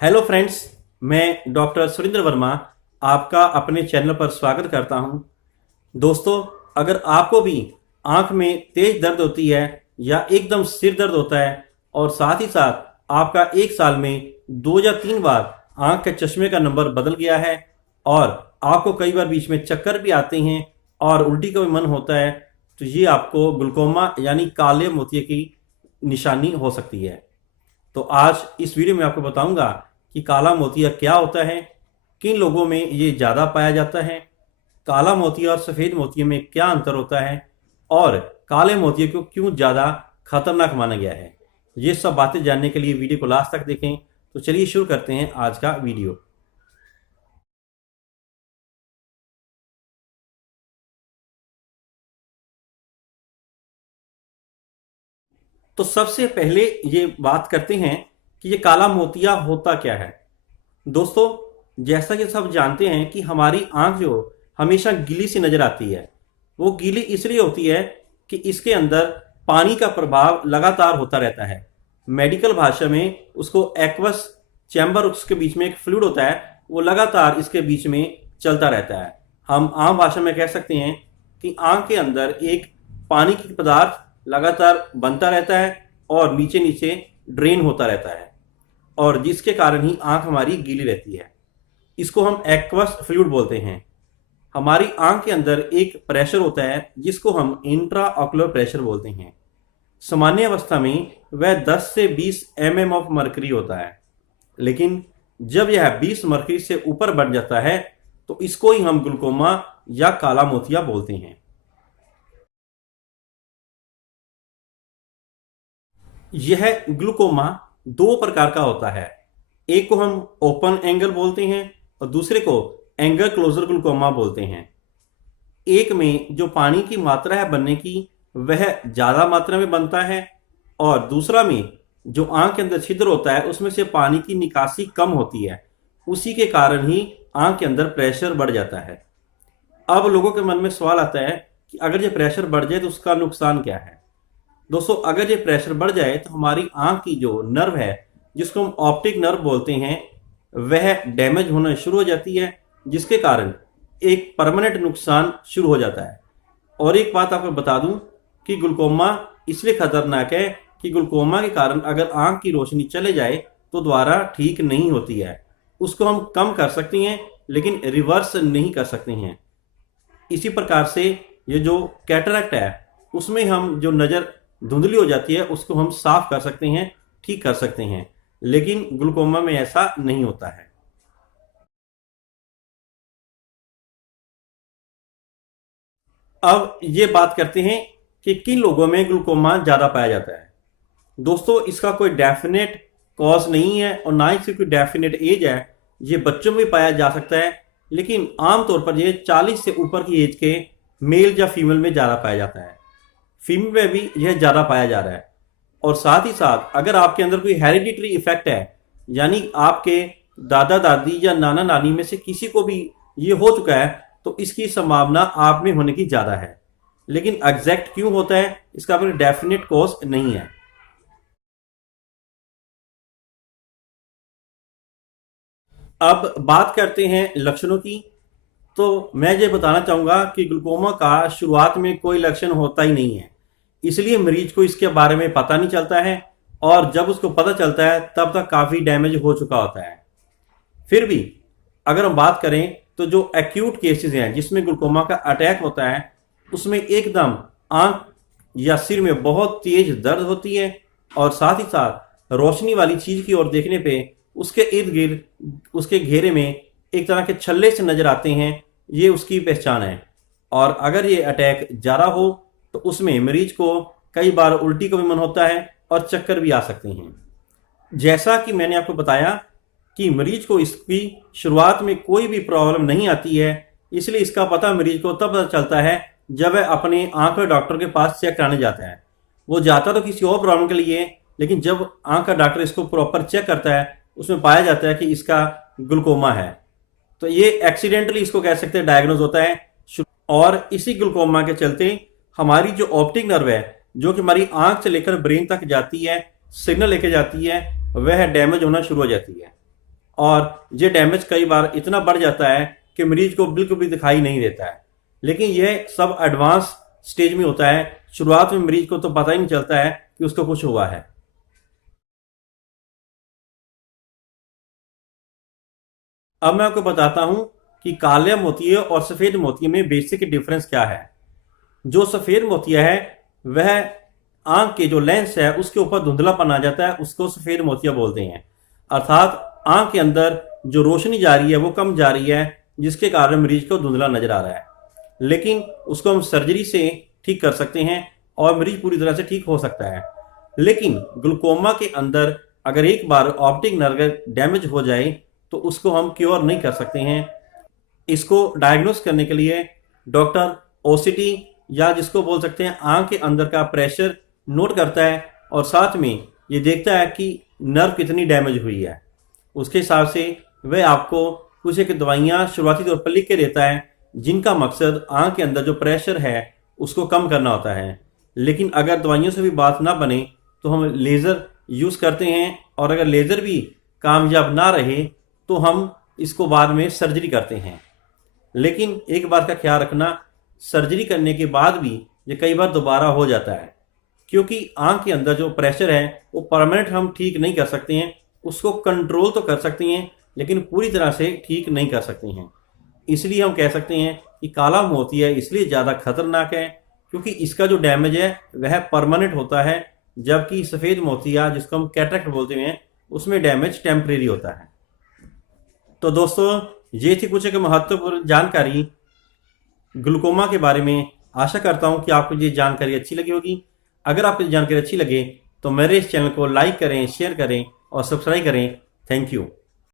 Hello friends. मैं doctor Surendra Verma आपका अपने चैनल पर स्वागत करता हूं। दोस्तों, अगर आपको भी आंख में तेज दर्द होती है या एकदम सिर दर्द होता है और साथ ही साथ आपका एक साल में 2 या 3 बार आंख के चश्मे का नंबर बदल गया है और आपको कई बार बीच में चक्कर भी आते हैं और उल्टी का भी मन होता है, तो ये आपको ग्लूकोमा यानी काले मोतिये की निशानी हो सकती है। तो आज इस वीडियो में आपको बताऊंगा कि काला मोतिया क्या होता है, किन लोगों में ये ज़्यादा पाया जाता है, काला मोतिया और सफ़ेद मोतिये में क्या अंतर होता है और काले मोतिये को क्यों ज़्यादा खतरनाक माना गया है। ये सब बातें जानने के लिए वीडियो को लास्ट तक देखें। तो चलिए शुरू करते हैं आज का वीडियो। तो सबसे पहले ये बात करते हैं कि ये काला मोतिया होता क्या है। दोस्तों, जैसा कि सब जानते हैं कि हमारी आंख जो हमेशा गीली सी नजर आती है, वो गीली इसलिए होती है कि इसके अंदर पानी का प्रभाव लगातार होता रहता है। मेडिकल भाषा में उसको एक्वस चैम्बर, उसके बीच में एक फ्लूइड होता है, वो लगातार इसके बीच में चलता रहता है। हम आम भाषा में कह सकते हैं कि आंख के अंदर एक पानी की पदार्थ लगातार बनता रहता है और नीचे नीचे ड्रेन होता रहता है, और जिसके कारण ही आंख हमारी गीली रहती है। इसको हम एक्वस फ्लूइड बोलते हैं। हमारी आंख के अंदर एक प्रेशर होता है जिसको हम इंट्रा ऑकुलर प्रेशर बोलते हैं। सामान्य अवस्था में वह 10 से 20 ऑफ मरकरी होता है, लेकिन जब यह 20 मरकरी से ऊपर बढ़ जाता है तो इसको ही हम ग्लूकोमा या काला मोतिया बोलते हैं। यह ग्लूकोमा दो प्रकार का होता है। एक को हम ओपन एंगल बोलते हैं और दूसरे को एंगल क्लोजर ग्लूकोमा बोलते हैं। एक में जो पानी की मात्रा है बनने की, वह ज्यादा मात्रा में बनता है, और दूसरा में जो आंख के अंदर छिद्र होता है उसमें से पानी की निकासी कम होती है। उसी के कारण ही आंख के अंदर प्रेशर बढ़ जाता है। अब लोगों के मन में सवाल आता है कि अगर ये प्रेशर बढ़ जाए तो उसका नुकसान क्या है। दोस्तों, अगर ये प्रेशर बढ़ जाए तो हमारी आंख की जो नर्व है, जिसको हम ऑप्टिक नर्व बोलते हैं, वह डैमेज होना शुरू हो जाती है, जिसके कारण एक परमानेंट नुकसान शुरू हो जाता है। और एक बात आपको बता दूं कि ग्लूकोमा इसलिए खतरनाक है कि ग्लूकोमा के कारण अगर आंख की रोशनी चले जाए तो दोबारा ठीक नहीं होती है। उसको हम कम कर सकते हैं लेकिन रिवर्स नहीं कर सकते हैं। इसी प्रकार से ये जो कैटरैक्ट है, उसमें हम जो नज़र धुंधली हो जाती है उसको हम साफ कर सकते हैं, ठीक कर सकते हैं, लेकिन ग्लूकोमा में ऐसा नहीं होता है। अब ये बात करते हैं कि किन लोगों में ग्लूकोमा ज़्यादा पाया जाता है। दोस्तों, इसका कोई डेफिनेट कॉज नहीं है और ना ही इसकी कोई डेफिनेट एज है। ये बच्चों में भी पाया जा सकता है, लेकिन आमतौर पर ये 40 से ऊपर की एज के मेल या फीमेल में ज़्यादा पाया जाता है। फीमेल में भी यह ज़्यादा पाया जा रहा है। और साथ ही साथ अगर आपके अंदर कोई हेरिडिटरी इफेक्ट है, यानी आपके दादा दादी या नाना नानी में से किसी को भी ये हो चुका है, तो इसकी संभावना आप में होने की ज़्यादा है। लेकिन एग्जैक्ट क्यों होता है, इसका कोई डेफिनेट कॉज नहीं है। अब बात करते हैं लक्षणों की। तो मैं ये बताना चाहूँगा कि ग्लूकोमा का शुरुआत में कोई लक्षण होता ही नहीं है, इसलिए मरीज को इसके बारे में पता नहीं चलता है, और जब उसको पता चलता है तब तक काफ़ी डैमेज हो चुका होता है। फिर भी अगर हम बात करें तो जो एक्यूट केसेस हैं जिसमें ग्लूकोमा का अटैक होता है, उसमें एकदम आंख या सिर में बहुत तेज दर्द होती है, और साथ ही साथ रोशनी वाली चीज की ओर देखने पे उसके इर्द गिर्द उसके घेरे में एक तरह के छल्ले से नजर आते हैं। ये उसकी पहचान है। और अगर ये अटैक ज़्यादा हो तो उसमें मरीज को कई बार उल्टी का भी मन होता है और चक्कर भी आ सकते हैं। जैसा कि मैंने आपको बताया कि मरीज को इसकी शुरुआत में कोई भी प्रॉब्लम नहीं आती है, इसलिए इसका पता मरीज को तब पता चलता है जब वह अपने आंख के डॉक्टर के पास चेक कराने जाता है। वो जाता तो किसी और प्रॉब्लम के लिए, लेकिन जब आंख का डॉक्टर इसको प्रॉपर चेक करता है उसमें पाया जाता है कि इसका ग्लूकोमा है, तो ये एक्सीडेंटली इसको कह सकते हैं डायग्नोज होता है। और इसी ग्लूकोमा के चलते हमारी जो ऑप्टिक नर्व है, जो कि हमारी आंख से लेकर ब्रेन तक जाती है, सिग्नल लेके जाती है, वह डैमेज होना शुरू हो जाती है। और ये डैमेज कई बार इतना बढ़ जाता है कि मरीज को बिल्कुल भी दिखाई नहीं देता है। लेकिन यह सब एडवांस स्टेज में होता है। शुरुआत में मरीज को तो पता ही नहीं चलता है कि उसको कुछ हुआ है। अब मैं आपको बताता हूं कि काले मोतिये और सफेद मोतिये में बेसिक डिफरेंस क्या है। जो सफेद मोतिया है वह आंख के जो लेंस है उसके ऊपर धुंधलापन आ जाता है, उसको सफेद मोतिया बोलते हैं। अर्थात आंख के अंदर जो रोशनी जा रही है वो कम जा रही है, जिसके कारण मरीज को धुंधला नजर आ रहा है। लेकिन उसको हम सर्जरी से ठीक कर सकते हैं और मरीज पूरी तरह से ठीक हो सकता है। लेकिन ग्लूकोमा के अंदर अगर एक बार ऑप्टिक नर्व डैमेज हो जाए तो उसको हम क्योर नहीं कर सकते हैं। इसको डायग्नोस करने के लिए डॉक्टर ओसीटी या जिसको बोल सकते हैं आंख के अंदर का प्रेशर नोट करता है और साथ में ये देखता है कि नर्व कितनी डैमेज हुई है। उसके हिसाब से वह आपको कुछ एक दवाइयाँ शुरुआती तौर पर लिख के देता है, जिनका मकसद आंख के अंदर जो प्रेशर है उसको कम करना होता है। लेकिन अगर दवाइयों से भी बात ना बने तो हम लेज़र यूज़ करते हैं, और अगर लेज़र भी कामयाब ना रहे तो हम इसको बाद में सर्जरी करते हैं। लेकिन एक बात का ख्याल रखना, सर्जरी करने के बाद भी ये कई बार दोबारा हो जाता है, क्योंकि आंख के अंदर जो प्रेशर है वो परमानेंट हम ठीक नहीं कर सकते हैं। उसको कंट्रोल तो कर सकते हैं लेकिन पूरी तरह से ठीक नहीं कर सकते हैं। इसलिए हम कह सकते हैं कि काला मोतिया इसलिए ज़्यादा खतरनाक है क्योंकि इसका जो डैमेज है वह परमानेंट होता है, जबकि सफ़ेद मोतिया जिसको हम कैटरेक्ट बोलते हैं उसमें डैमेज टेम्परेरी होता है। तो दोस्तों, ये थी कुछ एक महत्वपूर्ण जानकारी ग्लूकोमा के बारे में। आशा करता हूँ कि आपको ये जानकारी अच्छी लगी होगी। अगर आपको ये जानकारी अच्छी लगे तो मेरे इस चैनल को लाइक करें, शेयर करें और सब्सक्राइब करें। Thank you.